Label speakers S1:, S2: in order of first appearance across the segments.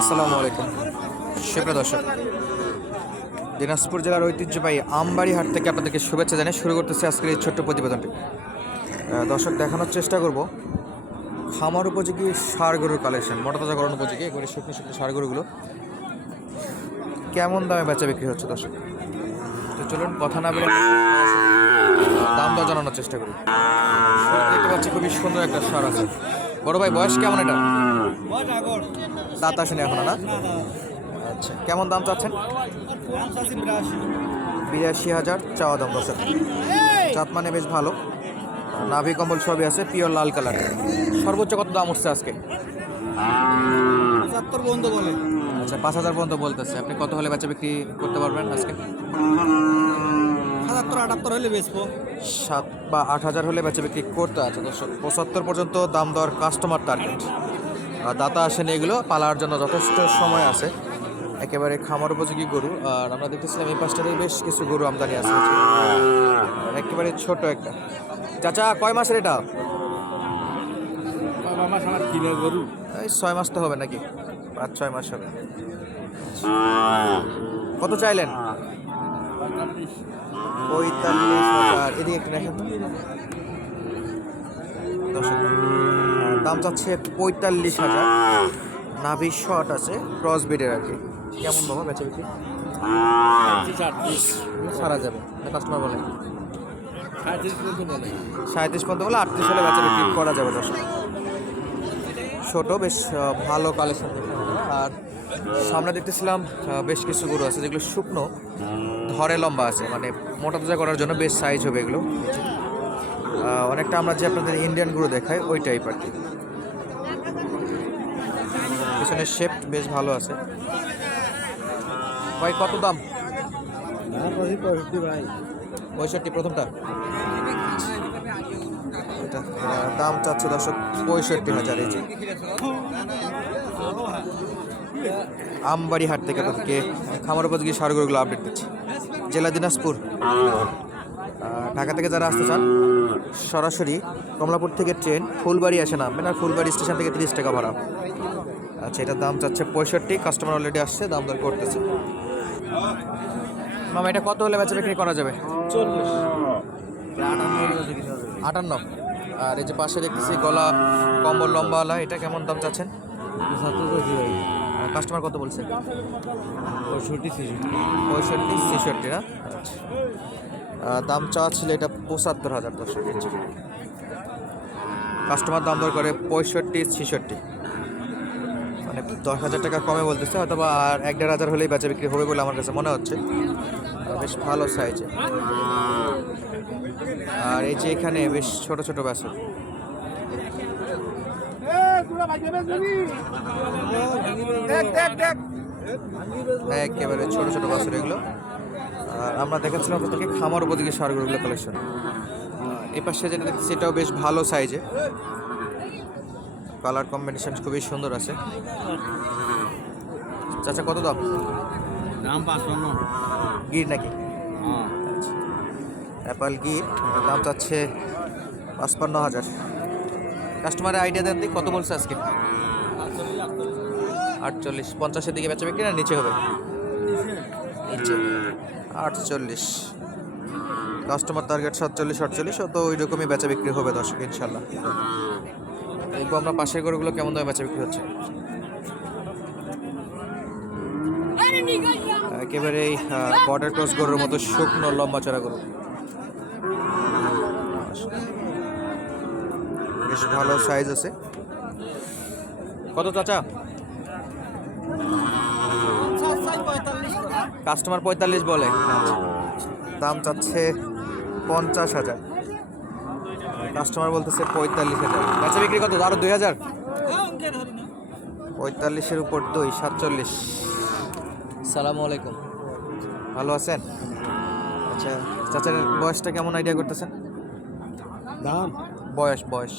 S1: আসসালামু আলাইকুম। সুপ্রিয় দর্শক, দিনাজপুর জেলার ঐতিহ্যবাহী আমবাড়ি হাট থেকে আপনাদেরকে শুভেচ্ছা জানিয়ে শুরু করতেছি আজকের এই ছোট্ট প্রতিবেদনটি। দর্শক, দেখানোর চেষ্টা করব। খামার উপযোগী সার গরুর কালেকশন মোটা তাজাকরণ উপযোগী, এগুলি শুকনো শুকনো সার গরুগুলো। কেমন দামে বেচা বিক্রি হচ্ছে দর্শক? তো চলুন, কথা না বলে দাম দর জানানোর চেষ্টা করি। দেখতে পাচ্ছি খুবই সুন্দর একটা সার আছে। বড় ভাই বয়স কেমন এটা? দাঁত আসেনি এখনও না? আচ্ছা কেমন দাম চাচ্ছেন? বিরাশি। হাজার চাওয়া দাম দশ চাপ মানে বেশ ভালো। নাভি কম্বল সবই আছে পিওর লাল কালার। সর্বোচ্চ কত দাম উঠছে আজকে?
S2: পঁচাত্তর বলে।
S1: আচ্ছা পাঁচ হাজার পর্যন্ত বলতেছে। আপনি কত হলে বেচা বিক্রি করতে পারবেন আজকে?
S2: সাতাত্তর আটাত্তর হলে বেচবো।
S1: সাত বা আট হাজার হলে বেচা বিক্রি করতে আছে। দর্শক পঁচাত্তর পর্যন্ত দাম দর কাস্টমার টার্গেট আর দাতা আসেনি এগুলো পালার জন্য যথেষ্ট সময় আছে। একেবারে খামার উপযোগী গরু। আর আমরা দেখতেছিলাম এই পাশটাতে বেশ কিছু গরু আমদানি আছে। একেবারে ছোট একটা। চাচা কয় মাসের এটা?
S2: গরু।
S1: এই ছয় মাস তো হবে নাকি? পাঁচ ছয় মাস হবে। কত চাইলেন? পঁয়তাল্লিশ হাজার। এদিকে দাম চাচ্ছে পঁয়তাল্লিশ হাজার। নাভি শট আছে, ক্রস বিডের আর কি। কেমন বাবা বেচা বিক্রি? সারা যাবে কাস্টমার বলে। সাঁত্রিশ পর্যন্ত বলে, আটত্রিশ হলে বেচা বিক্রি করা যাবে দর্শক। ছোট, বেশ ভালো কালেকশন। আর সামনে দেখতেছিলাম বেশ কিছু গরু আছে যেগুলো শুকনো। ধরে লম্বা আছে মানে মোটা তাজা করার জন্য বেশ সাইজ হবে এগুলো। অনেকটা আমরা যে আপনাদের ইন্ডিয়ান গরু দেখাই, ওই টাইপ আর কি। পিছনের শেপ বেশ ভালো আছে। ভাই, কত দাম? পঁয়ষট্টি, প্রথমটা। দাম চাচ্ছে দর্শক পঁয়ষট্টি হাজার, এই যে। আমবাড়ি হাট থেকে আপনাদেরকে খামার উপযোগী সারগরগুলো আপডেট দিচ্ছি। জেলা দিনাজপুর। ঢাকা থেকে যারা আসতে চান, সরাসরি কমলাপুর থেকে ট্রেন ফুলবাড়ি আসে নামবেন আর ফুলবাড়ি স্টেশন থেকে তিরিশ টাকা ভাড়া। আচ্ছা এটার দাম চাচ্ছে পঁয়ষট্টি, কাস্টমার অলরেডি আসছে, দাম দর করতেছে। মামা, এটা কত হলে বেচা বিক্রি করা যাবে? আটান্ন। আর এই যে পাশে দেখতেছি গলা কম্বল লম্বাওয়ালা এটা কেমন দাম চাচ্ছেন? কাস্টমার কত বলছে?
S2: পঁয়ষট্টি
S1: পঁয়ষট্টি ছেষট্টি না আচ্ছা। দাম চাওয়া ছিল এটা পঁচাত্তর হাজার দর্শক। কাস্টমার দাম দর করে পঁয়ষট্টি ছেষট্টি। মানে দশ হাজার টাকা কমে বলতেছে হয়তো বা আর এক দেড় হাজার হলেই বেচা বিক্রি হবে বলে আমার কাছে মনে হচ্ছে। বেশ ভালো সাইজে আর এই যে এখানে বেশ ছোট ছোট ব্যাসন। একেবারে ছোট ছোট বাছুর এগুলো। আর আমরা দেখাচ্ছিলাম আপনাদেরকে খামার উপযোগী সারগুলো কালেকশন এই পাশে যেটা দেখছি সেটাও বেশ ভালো সাইজে কালার কম্বিনেশন খুবই সুন্দর আছে। চাচা কত দাম?
S2: দাম পাঁচপান্ন
S1: গির নাকি? অ্যাপাল গির দাম চাচ্ছে পাঁচপান্ন হাজার। কাস্টমারের আইডিয়া দেন কত বলছে আজকে। আটচল্লিশ, পঞ্চাশের দিকে বেচা বিক্রি না, নিচে হবে? নিচে আটচল্লিশ। কাস্টমার টার্গেট সাতচল্লিশ, আটচল্লিশ তো ওই রকমই বেচা বিক্রি হবে দর্শক, ইনশাল্লাহ। দেখব আমরা পাশের গরুগুলো কেমন দামে বেচা বিক্রি হচ্ছে? একেবারে এই বর্ডার ক্রস গরুর মতো শুকনো, লম্বা চড়া গরু। বেশ ভালো সাইজ আছে। কত চাচা? কাস্টমার পঁয়তাল্লিশ বলে। দাম চাচ্ছে পঞ্চাশ হাজার। কাস্টমার বলতেছে পঁয়তাল্লিশ হাজার। বেচা বিক্রি কত? আরও দুই হাজার? পঁয়তাল্লিশের উপর দুই সাতচল্লিশ। সালামু আলাইকুম। ভালো আছেন? আচ্ছা। চাচার বয়সটা কেমন আইডিয়া করতেছেন?
S2: দাম?
S1: বয়স বয়স।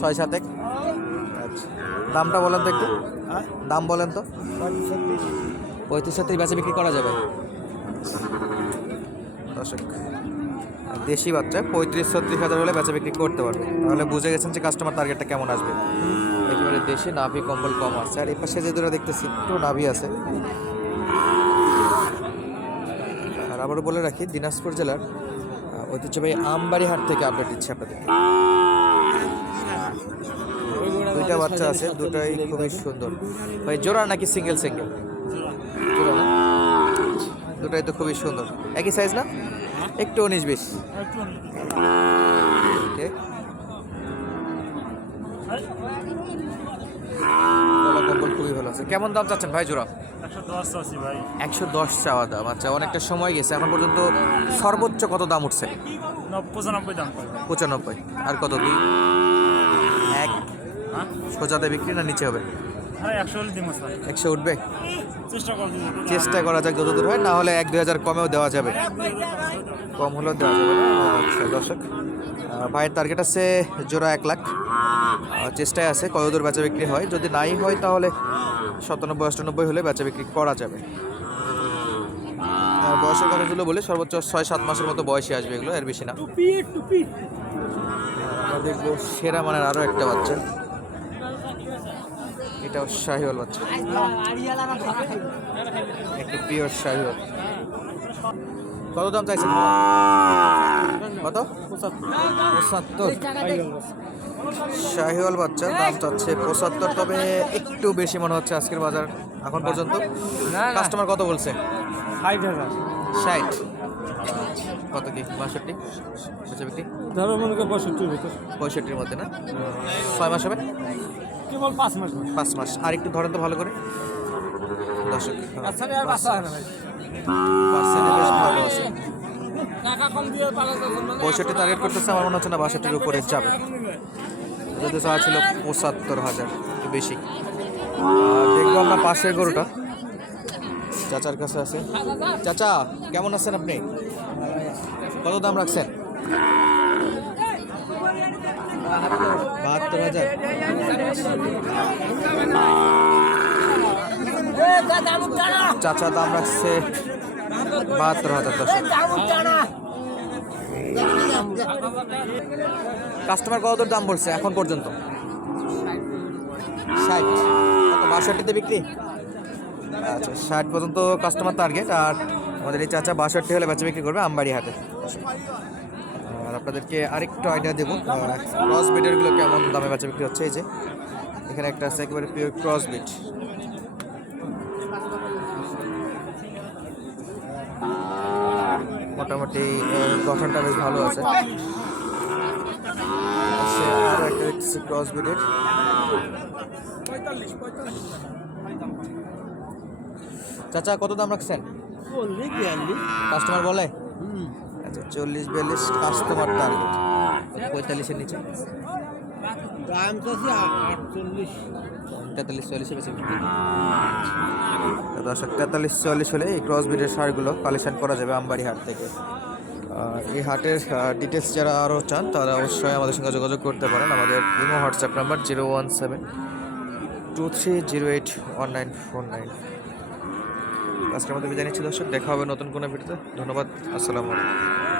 S1: ছয় সাতেক। দামটা বলেন তো একটু। দাম বলেন তো। পঁয়ত্রিশ সাথে বেচা বিক্রি করা যাবে। দর্শক দেশি বাচ্চা পঁয়ত্রিশ ছত্রিশ হাজার হলে বেচা বিক্রি করতে পারবে। তাহলে বুঝে গেছেন যে কাস্টমার টার্গেটটা কেমন আসবে। একেবারে দেশে নাভি কম্বল কম আছে। আর এই পাশে যে দুটো দেখতেছি একটু নাভি আছে। আর আবারও বলে রাখি দিনাজপুর জেলার ঐতিহ্যবাহী আমবাড়ি হাট থেকে আপডেট দিচ্ছি আপনাদের দুইটা বাচ্চা আছে দুটাই খুবই সুন্দর। ভাই জোড়া নাকি সিঙ্গেল সিঙ্গেল জোড়া না? দুটাই তো খুবই সুন্দর। একই সাইজ না? একটু উনিশ বিশ। খুবই ভালো আছে। কেমন দাম চাচ্ছেন ভাই জোড়া?
S3: একশো দশ
S1: চাওয়া দাম। আচ্ছা অনেকটা সময় গেছে এখন পর্যন্ত সর্বোচ্চ কত দাম উঠছে?
S3: পঁচানব্বই দাম
S1: পঁচানব্বই। আর কত? দুই? এক।
S3: হ্যাঁ
S1: সোজাতে বিক্রি না নিচে হবে?
S3: হ্যাঁ একশো
S1: উঠবে?
S3: চেষ্টা
S1: করা যাক যতদূর হয় না হলে এক দুই হাজার কমেও দেওয়া যাবে। কম হলেও দেওয়া যাবে আচ্ছা দর্শক ভাইয়ের টার্গেট আছে জোড়া এক লাখ। চেষ্টায় আছে কতদূর বেচা বিক্রি হয়? যদি নাই হয় তাহলে সাতানব্বই অষ্টানব্বই হলে বেচা বিক্রি করা যাবে। বয়সের কথাগুলো বলে সর্বোচ্চ ছয় সাত মাসের মতো বয়সে আসবে এগুলো এর বেশি না। দেখব সেরা মানের আরও একটা বাচ্চা। এটাও শাহিওয়াল বাচ্চা। একটি পিওর শাহিওয়াল। কত দাম চাইছেন? কত? পঁচাত্তর। শাহিওয়াল বাচ্চা দাম চাচ্ছে পঁচাত্তর তবে একটু বেশি মনে হচ্ছে আজকের বাজার এখন পর্যন্ত। কাস্টমার কত বলছে?
S3: ষাট হাজার।
S1: ষাট। কত কি? বাষট্টি? বিক্রি?
S3: ধরো মনে করো পঁয়ষট্টির ভিতর।
S1: পঁয়ষট্টির মধ্যে না? ছয় মাস হবে?
S3: কেবল পাঁচ মাস
S1: পাঁচ মাস। আর একটু ধরেন তো ভালো করে। দর্শক
S3: আচ্ছা হয় না ভাই
S1: পার্সেন্টেজ বেশ ভালো আছে।
S3: টাকা কম দিয়ে পালা
S1: পঁয়ষট্টি টার্গেট করতেছে আমার মনে হচ্ছে না বাষট্টির উপরে যাবে। যদি চাওয়া ছিল পঁচাত্তর হাজার বেশি। দেখব আমরা পাশের গরুটা। চাচার কাছে আছে। চাচা কেমন আছেন আপনি? কত দাম রাখছেন? বাহাত্তর হাজার। চাচা দাম রাখছে বাহাত্তর হাজার দশ কাস্টমার কত দাম বলছে এখন পর্যন্ত? ষাট। বাষট্টিতে বিক্রি? আচ্ছা ষাট পর্যন্ত কাস্টমার টার্গেট আর আমাদের এই চাচা বাষট্টি হলে বেচা বিক্রি করবে আমবাড়ি হাটে আর আপনাদেরকে আরেকটু আইডিয়া দেবো ক্রস বিটেরগুলো কেমন দামে বেচা বিক্রি হচ্ছে এই যে। এখানে একটা আছে একেবারে পিওর ক্রস বিট মোটামুটি গঠনটা বেশ ভালো আছে। দেখতেছি ক্রস বিটের চাচা কত দাম রাখছেন? কাস্টমার বলে? আচ্ছা চল্লিশ বিয়াল্লিশ কাস্টমার টার্গেট পঁয়তাল্লিশের নিচে।
S2: দাম চাষি আটচল্লিশ।
S1: তেতাল্লিশ চল্লিশে বেশি দর্শক তেতাল্লিশ চল্লিশ হলে এই ক্রস বিডের সারগুলো কালেকশন করা যাবে আমবাড়ি হাট থেকে। এই হাটের ডিটেলস যারা আরও চান তারা অবশ্যই আমাদের সঙ্গে যোগাযোগ করতে পারেন। আমাদের Imo WhatsApp number zero one seven two three zero eight one nine four nine. আজকের মধ্যে বিদায় নিচ্ছি দর্শক দেখা হবে নতুন কোনো ভিডিওতে। ধন্যবাদ আসসালামু আলাইকুম।